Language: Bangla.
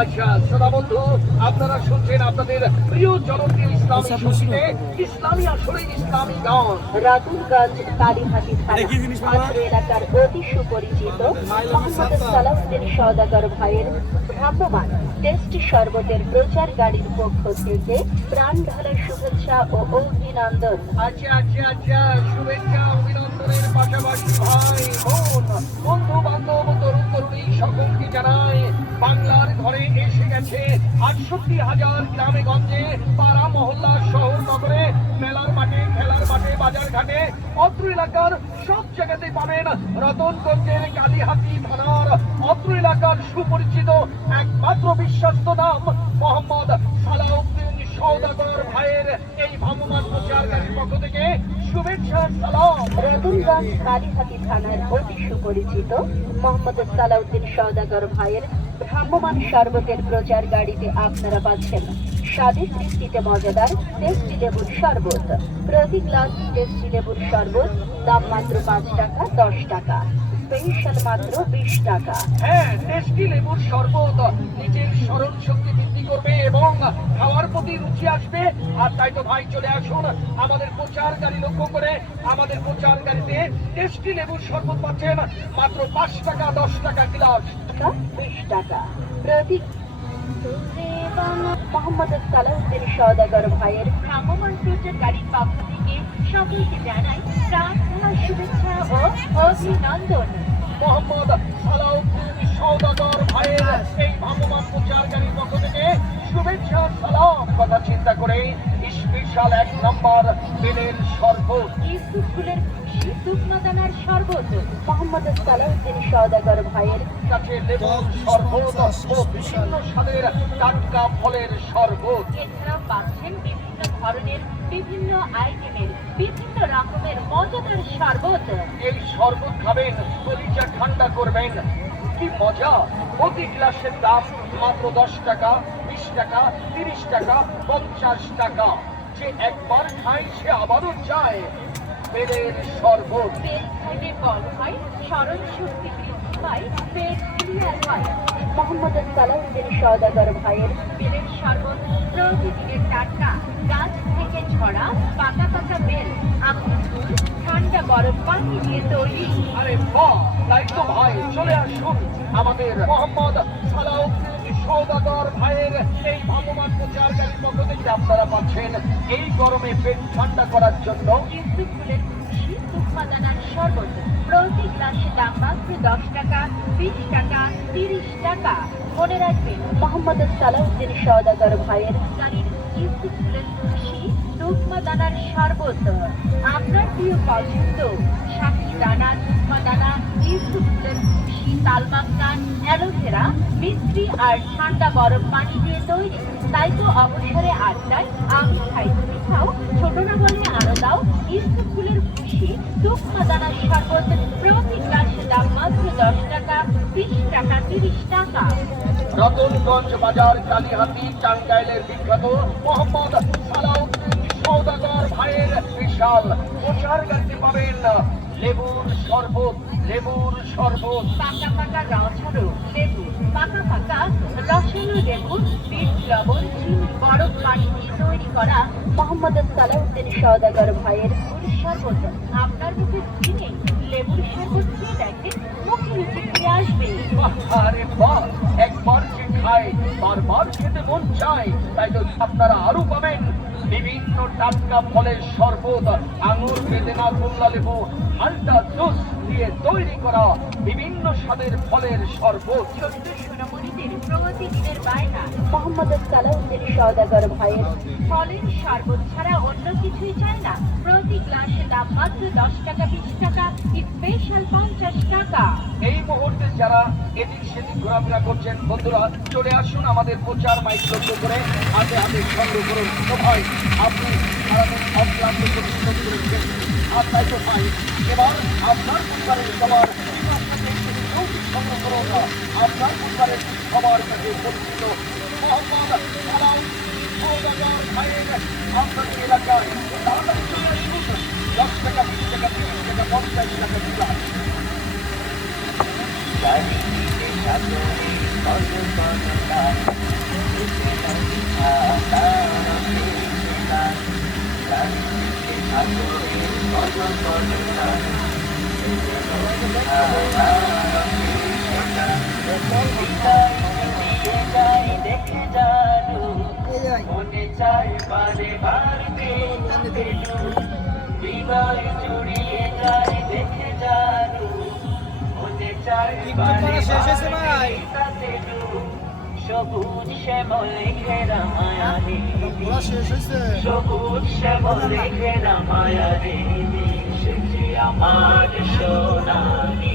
আচ্ছা শ্রোতা বন্ধু, আপনারা শুনছেন আপনাদের প্রিয় জনপ্রিয় ইসলামী সঙ্গীতে ইসলামী আসরে ইসলামী গান। রাতুলগঞ্জ কালীহাটি থানা আত্র এলাকার অতি সুপরিচিত মোহাম্মদ সালাউদ্দিন সওদাগর ভাইয়ের ভ্রাম্যমাণ টেস্টি শরবতের প্রচার গাড়ির পক্ষ থেকে প্রাণ ঢালা শুভেচ্ছা ও অভিনন্দন। আচ্ছা আচ্ছা আচ্ছা, শুভেচ্ছা অভিনন্দনের পাশাপাশি ভাই বোন বন্ধু বান্ধব তরুণ তরুণী সকলকে জানায় বাংলার ঘরে এসে গেছে ৬৮,০০০ গ্রামে গঞ্জে পাড়া মহল্লা শহর নগরে মেলার মাঠে খেলার মাঠে বাজার ঘাটে অত্র এলাকার সব জায়গাতে পাবেন রতনগঞ্জের কালীহাতি থানার অত্র এলাকার সুপরিচিত একমাত্র বিশ্বস্ত নাম মোহাম্মদ সালাউদ্দিন সওদাগর ভাইয়ের এই ভ্রাম্যমাণ প্রচার গাড়ির পক্ষ থেকে শুভেচ্ছা সালাম। রাতুলগঞ্জ কালীহাতি থানার অতি সুপরিচিত মোহাম্মদ সালাউদ্দিন সওদাগর ভাইয়ের ভ্রাম্যমাণ শরবতের প্রচার গাড়িতে আপনারা পাচ্ছেন স্বাদের তৃপ্তিতে মজাদার টেস্টি লেবুর শরবত। প্রতি গ্লাস টেস্টি লেবুর শরবত দাম মাত্র ৫ টাকা ১০ টাকা, স্পেশাল মাত্র ২০ টাকা। হ্যাঁ, টেস্টি লেবুর শরবত নিজের স্মরণ শক্তি বৃদ্ধি করবে এবং খাওয়ার প্রতি রুচি আসবে। আর তাই তো ভাই চলে আসুন আমাদের প্রচার গাড়ি লক্ষ্য করে। আমাদের প্রচার গাড়িতে টেস্টি লেবুর শরবত পাচ্ছেন মাত্র ৫ টাকা ১০ টাকা গ্লাস, ২০ টাকা প্রতি। মোহাম্মদ সালাউদ্দিন সওদাগর ভাইয়ের ভ্রাম্যমাণ প্রচার গাড়ির পক্ষ থেকে সকলকে জানাই প্রাণ ঢালা শুভেচ্ছা ও অভিনন্দন। মোহাম্মদ সালাউদ্দিন সওদাগর ভাইয়ের এই ভ্রাম্যমাণ প্রচার গাড়ির পক্ষ থেকে শুভেচ্ছা সালাম। কথা চিন্তা করে স্পেশাল ১ নম্বর বেলের শরবত, স্কুলের খুশি শুকনাদানার শরবত, মোহাম্মদ সালাউদ্দিন সওদাগর ভাইয়ের কাছে লেবুর শরবত ও বিভিন্ন স্বাদের টাটকা ফলের শরবত। এছাড়াও পাচ্ছেন বিভিন্ন ধরনের বিভিন্ন আইটেমের বিভিন্ন রকমের মজাদার শরবত। এই শরবত খাবেন, কলিজা ঠান্ডা করবেন। কি মজা! প্রতি গ্লাসের দাম মাত্র ১০ টাকা, ২০ টাকা, ৩০ টাকা, ৫০ টাকা। যে একবার খায় সে আবারও চায়। বেলের শরবত, পেট খাইলে বল হয়, স্মরণ শক্তি বৃদ্ধি পায়, পেট ক্লিয়ার হয়। মোহাম্মদ সালাউদ্দিন সওদাগর ভাইয়ের বেলের শরবত প্রতিদিনের টাটকা গাছ থেকে ঝরা পাকা পাকা বেল, আখের ফুল, ঠান্ডা গরম পানি দিয়ে তৈরি। আরে বাহ! তাই তো ভাই চলে আসুন আমাদের মোহাম্মদ সালাউদ্দিন সওদাগর ভাইয়ের এই ভ্রাম্যমাণ প্রচার গাড়ির পক্ষ থেকে আপনারা পাচ্ছেন এই গরমে পেট ঠান্ডা করার জন্য ফুলের খুশি শুকনাদানার শরবত। প্রতি গ্লাসে দাম মাত্র ১০ টাকা, ২০ টাকা, ৩০ টাকা। মনে রাখবেন মোহাম্মদ সালাউদ্দিন সওদাগর ভাইয়ের গাড়ির ফুলের খুশি শুকনাদানার শরবত আপনার প্রিয় পছন্দ। শাহি দানা, শুকনাদানা, ফুলের খুশি, তালমাকান, অ্যালোভেরা, মিষ্টি আর ঠান্ডা গরম পানি দিয়ে তৈরি। তাই তো অবসরে আড্ডায় আমি খাই তুমি খাও, ছোটরা বলে আরো দাও। ফুলের খুশি শুকনাদানার শরবত প্রতি গ্লাসে দাম মাত্র ১০ টাকা, ২০ টাকা, ৩০ টাকা। রতনগঞ্জ বাজার কালীহাতি টাঙ্গাইলের বিখ্যাত মোহাম্মদ সালাউদ্দিন সওদাগর ভাইয়ের বিশাল প্রচার গাড়িতে পাবেন লেবুর শরবত, লেবুর শরবত, পাকা পাকা রসালো লেবু, পাকা পাকা রসালো লেবু, বিট লবণ, চিনি, বরফ পানি দিয়ে তৈরি করা মোহাম্মদ সালাউদ্দিন সওদাগর ভাইয়ের শরবত। আপনার মুখে রুচি নেই, লেবুর শরবত খেয়ে দেখেন, মুখে রুচি ফিরে আসবে। আরে বাহ! একবার যে খায় বারবার খেতে মন চায়। তাই তো আপনারা আরো পাবেন বিভিন্ন টাটকা ফলের শরবত, আঙুর, বেদেনা, কমলা লেবু, মাল্টা জুস দিয়ে তৈরি করা বিভিন্ন স্বাদের ফলের শরবত। ছোট্ট সোনামণিদের প্রতিদিনের বায়না মোহাম্মদ সালাউদ্দিন সওদাগর ভাইয়ের ফলের শরবত ছাড়া অন্য কিছুই চায় না। প্রতি গ্লাসে দাম মাত্র ১০ টাকা, ২০ টাকা, স্পেশাল ৫০ টাকা। এই মুহূর্তে যারা এদিক সেদিক ঘোরাফেরা করছেন বন্ধুরা চলে আসুন আমাদের প্রচার মাইক লক্ষ্য করে হাতে হাতে সংগ্রহ করুন। তো ভাই আপনি সারাদিন অক্লান্ত পরিশ্রম করেছেন, আর তাই তো ভাই এবার আপনার পরিবারের সবার সংগ্রহ করুন। আপনার পরিবারের সবার কাছে পরিচিত মোহাম্মদ সালাউদ্দিন সওদাগর ভাইয়ের আপনাদের এলাকায় তাড়াতাড়ি চলে আসুন। ১০ টাকা, ২০ টাকা, ৩০ টাকা, ৫০ টাকা দিলাম। দেখে জানু মনে চাই বারে বারতে হৃদয় জুড়িয়ে যায় দেখে জানু মনে চাই বারে বারতে সবুজ শ্যামলে ঘেরা মায়ারে সবুজ শ্যামলে ঘেরা মায়ারে সে যে আমার সোনালি